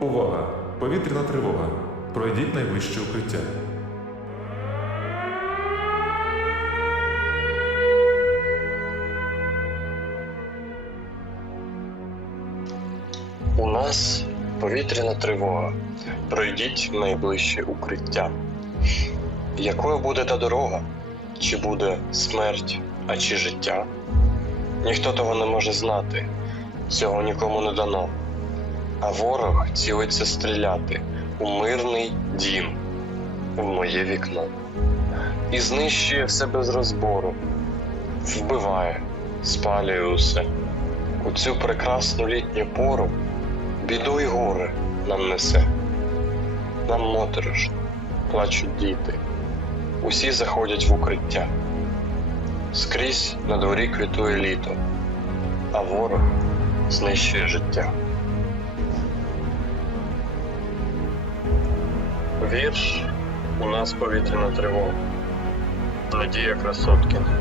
Увага! Повітряна тривога. Пройдіть найближче укриття. У нас повітряна тривога. Пройдіть найближче укриття. Якою буде та дорога? Чи буде смерть, а чи життя? Ніхто того не може знати, цього нікому не дано. А ворог цілиться стріляти у мирний дім, в моє вікно. І знищує все без розбору, вбиває, спалює усе. У цю прекрасну літню пору біду і горе нам несе. Нам моторошно, плачуть діти, усі заходять в укриття. Скрізь на дворі квітує літо, а ворог знищує життя. Вірш у нас повітряна тривога. Надія Красоткіна.